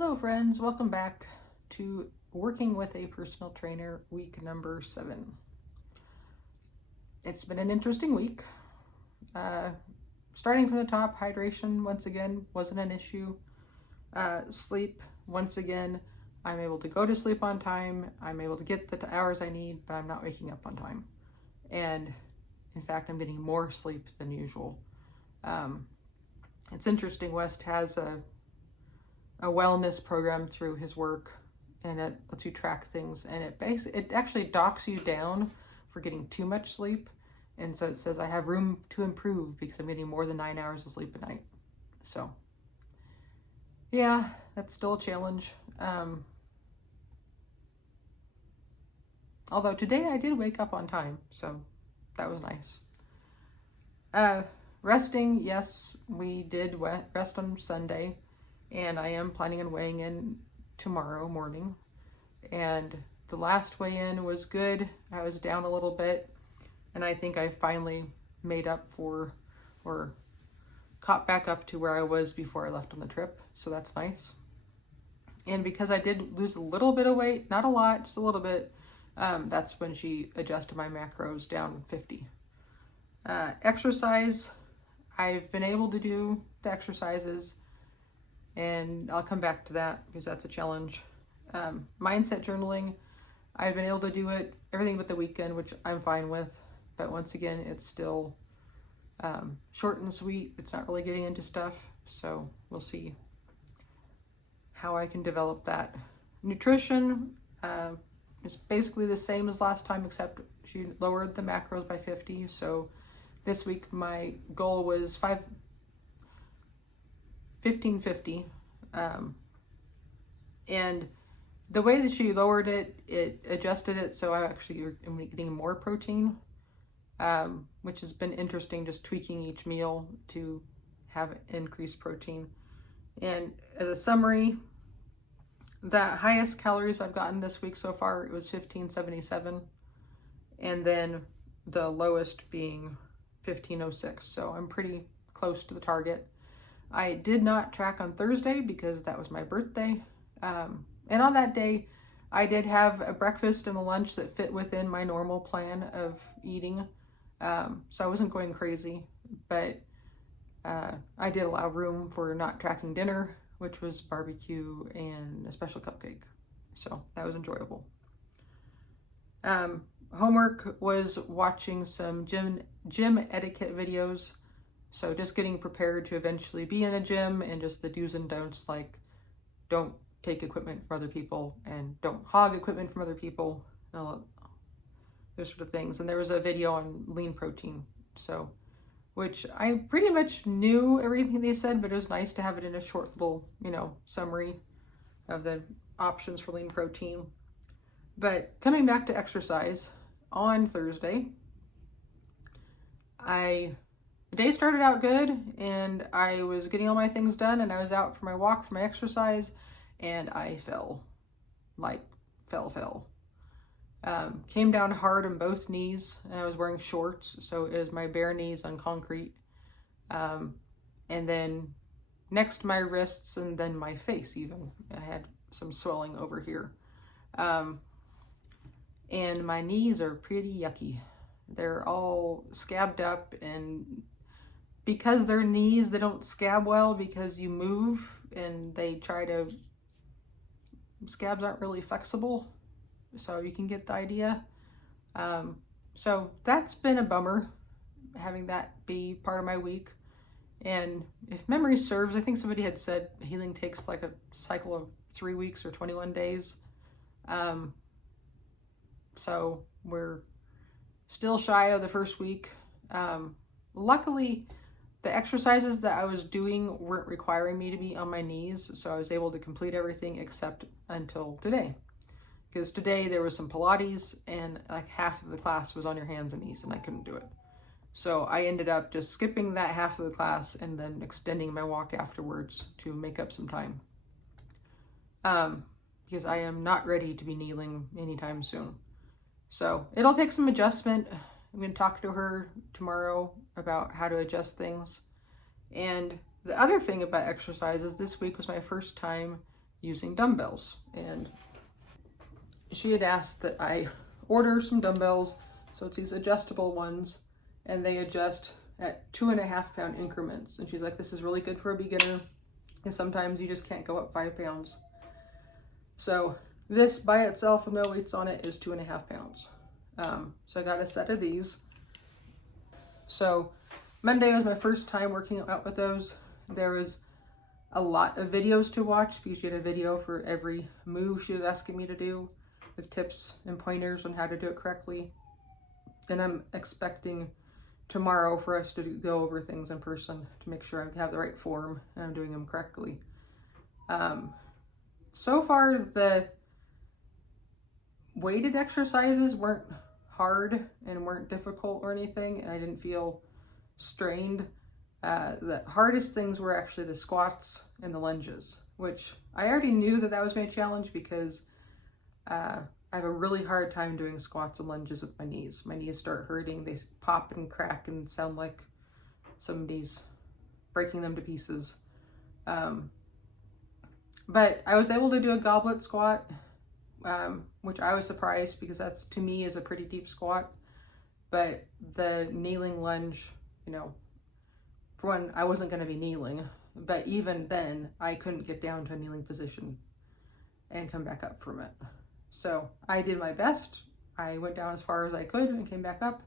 Hello friends, welcome back to Working with a Personal Trainer, week number 7. It's been an interesting week. Starting from the top, hydration once again wasn't an issue. Sleep, once again, I'm able to go to sleep on time. I'm able to get the hours I need, but I'm not waking up on time. And in fact, I'm getting more sleep than usual. It's interesting, West has a wellness program through his work, and it lets you track things, and it actually docks you down for getting too much sleep. And so it says I have room to improve because I'm getting more than 9 hours of sleep a night. So yeah, that's still a challenge. Although today I did wake up on time, so that was nice. Resting, yes, we did rest on Sunday. And I am planning on weighing in tomorrow morning. And the last weigh-in was good. I was down a little bit. And I think I finally made up for, or caught back up to where I was before I left on the trip. So that's nice. And because I did lose a little bit of weight, not a lot, just a little bit, that's when she adjusted my macros down 50. Exercise, I've been able to do the exercises, and I'll come back to that because that's a challenge. Mindset journaling, I've been able to do it everything but the weekend, which I'm fine with. But once again, it's still short and sweet. It's not really getting into stuff. So we'll see how I can develop that. Nutrition is basically the same as last time, except she lowered the macros by 50. So this week my goal was 1550, and the way that she lowered it, it adjusted it so I actually am getting more protein, which has been interesting, just tweaking each meal to have increased protein. And as a summary, the highest calories I've gotten this week so far, it was 1577, and then the lowest being 1506, so I'm pretty close to the target. I did not track on Thursday because that was my birthday. And on that day, I did have a breakfast and a lunch that fit within my normal plan of eating. So I wasn't going crazy, but I did allow room for not tracking dinner, which was barbecue and a special cupcake. So that was enjoyable. Homework was watching some gym etiquette videos. So just getting prepared to eventually be in a gym, and just the do's and don'ts, like don't take equipment from other people and don't hog equipment from other people, those sort of things. And there was a video on lean protein, so which I pretty much knew everything they said, but it was nice to have it in a short little, summary of the options for lean protein. But coming back to exercise, on Thursday, the day started out good, and I was getting all my things done, and I was out for my walk, for my exercise, and I fell. Came down hard on both knees, and I was wearing shorts, so it was my bare knees on concrete. And then next to my wrists, and then my face even. I had some swelling over here. And my knees are pretty yucky. They're all scabbed up, and because they're knees, they don't scab well because you move and scabs aren't really flexible. So you can get the idea. So that's been a bummer, having that be part of my week. And if memory serves, I think somebody had said healing takes like a cycle of 3 weeks or 21 days. So we're still shy of the first week. Luckily, the exercises that I was doing weren't requiring me to be on my knees, so I was able to complete everything except until today. Because today there was some Pilates, and like half of the class was on your hands and knees, and I couldn't do it. So I ended up just skipping that half of the class and then extending my walk afterwards to make up some time. Because I am not ready to be kneeling anytime soon. So it'll take some adjustment. I'm going to talk to her tomorrow about how to adjust things. And the other thing about exercise is this week was my first time using dumbbells. And she had asked that I order some dumbbells. So it's these adjustable ones, and they adjust at 2.5 pound increments. And she's like, this is really good for a beginner, because sometimes you just can't go up 5 pounds. So this by itself with no weights on it is 2.5 pounds. So I got a set of these. So Monday was my first time working out with those. There was a lot of videos to watch because she had a video for every move she was asking me to do with tips and pointers on how to do it correctly. And I'm expecting tomorrow for us to go over things in person to make sure I have the right form and I'm doing them correctly. So far, the weighted exercises weren't hard and weren't difficult or anything, and I didn't feel strained. The hardest things were actually the squats and the lunges, which I already knew that was my challenge because I have a really hard time doing squats and lunges with my knees. My knees start hurting. They pop and crack and sound like somebody's breaking them to pieces. But I was able to do a goblet squat, which I was surprised because that's, to me, is a pretty deep squat. But the kneeling lunge, for one, I wasn't going to be kneeling, but even then I couldn't get down to a kneeling position and come back up from it. So I did my best. I went down as far as I could and came back up,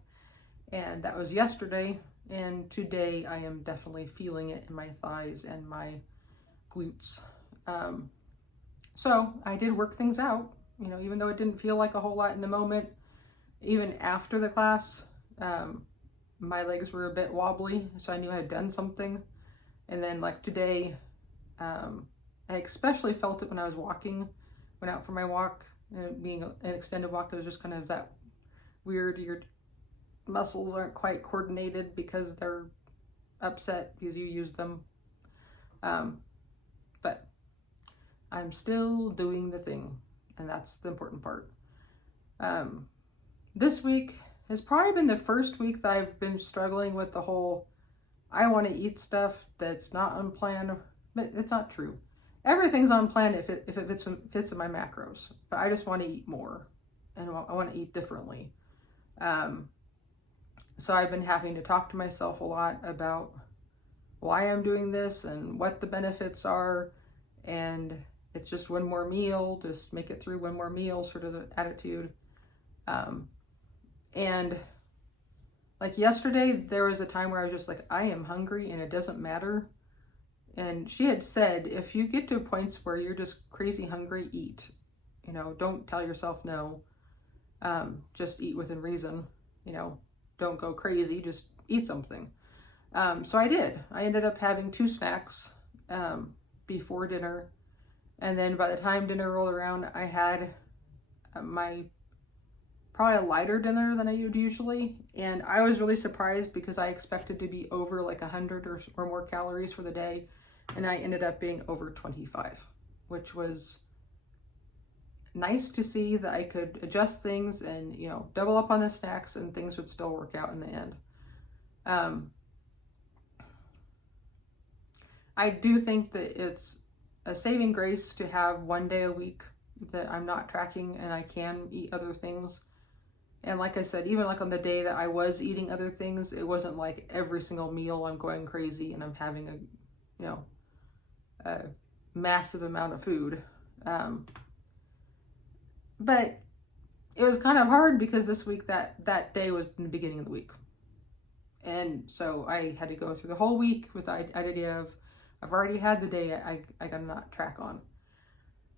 and that was yesterday. And today I am definitely feeling it in my thighs and my glutes. So I did work things out, even though it didn't feel like a whole lot in the moment. Even after the class, my legs were a bit wobbly, so I knew I had done something. And then like today, I especially felt it when I was walking, went out for my walk. Being an extended walk, it was just kind of that weird, your muscles aren't quite coordinated because they're upset because you use them. But I'm still doing the thing, and that's the important part. This week has probably been the first week that I've been struggling with the whole, I want to eat stuff that's not on plan, but it's not true. Everything's on plan if it fits in my macros, but I just want to eat more, and I want to eat differently. So I've been having to talk to myself a lot about why I'm doing this and what the benefits are, and it's just one more meal, just make it through one more meal sort of the attitude. And like yesterday, there was a time where I was just like, I am hungry and it doesn't matter. And she had said, if you get to points where you're just crazy hungry, eat. Don't tell yourself no. Just eat within reason. Don't go crazy, just eat something. So I did. I ended up having 2 snacks before dinner. And then by the time dinner rolled around, I had probably a lighter dinner than I would usually. And I was really surprised because I expected to be over like 100 or more calories for the day. And I ended up being over 25, which was nice to see that I could adjust things and, double up on the snacks and things would still work out in the end. I do think that it's a saving grace to have one day a week that I'm not tracking and I can eat other things. And like I said, even like on the day that I was eating other things, it wasn't like every single meal I'm going crazy and I'm having a massive amount of food. But it was kind of hard because this week, that day was in the beginning of the week. And so I had to go through the whole week with the idea of, I've already had the day I gotta not track on.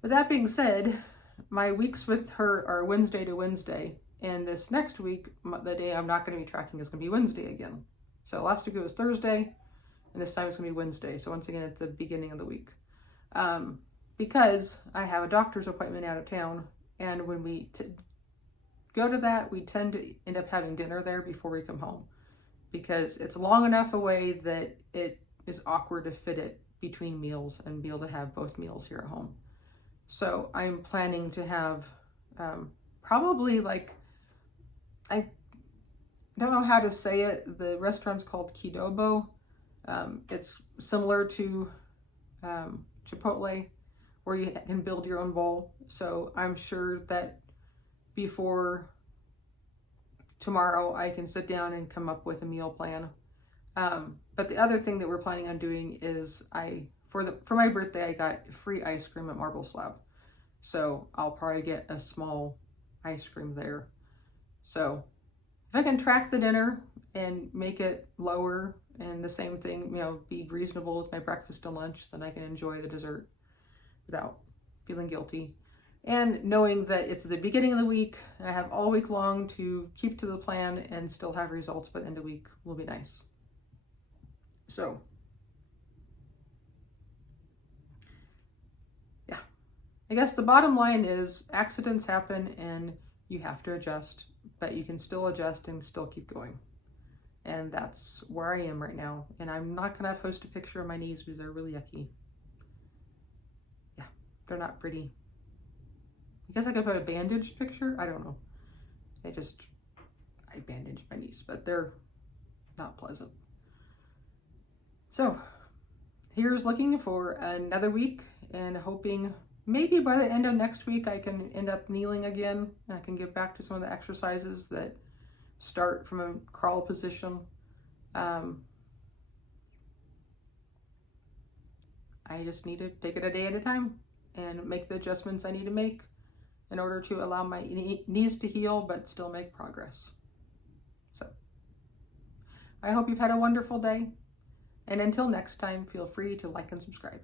With that being said, my weeks with her are Wednesday to Wednesday. And this next week, the day I'm not going to be tracking is going to be Wednesday again. So last week it was Thursday, and this time it's going to be Wednesday. So once again, at the beginning of the week. Because I have a doctor's appointment out of town, and when we go to that, we tend to end up having dinner there before we come home. Because it's long enough away that it is awkward to fit it between meals and be able to have both meals here at home. So I'm planning to have probably like, I don't know how to say it. The restaurant's called Kidobo. It's similar to Chipotle, or you can build your own bowl. So I'm sure that before tomorrow I can sit down and come up with a meal plan. But the other thing that we're planning on doing is for my birthday, I got free ice cream at Marble Slab. So I'll probably get a small ice cream there. So if I can track the dinner and make it lower and the same thing, be reasonable with my breakfast and lunch, then I can enjoy the dessert without feeling guilty. And knowing that it's the beginning of the week and I have all week long to keep to the plan and still have results by the end of the week will be nice. So, yeah, I guess the bottom line is accidents happen and you have to adjust, but you can still adjust and still keep going. And that's where I am right now. And I'm not gonna post a picture of my knees because they're really yucky. Yeah, they're not pretty. I guess I could put a bandaged picture. I don't know. I bandaged my knees, but they're not pleasant. So here's looking for another week and hoping maybe by the end of next week I can end up kneeling again and I can get back to some of the exercises that start from a crawl position. I just need to take it a day at a time and make the adjustments I need to make in order to allow my knees to heal but still make progress. So I hope you've had a wonderful day. And until next time, feel free to like and subscribe.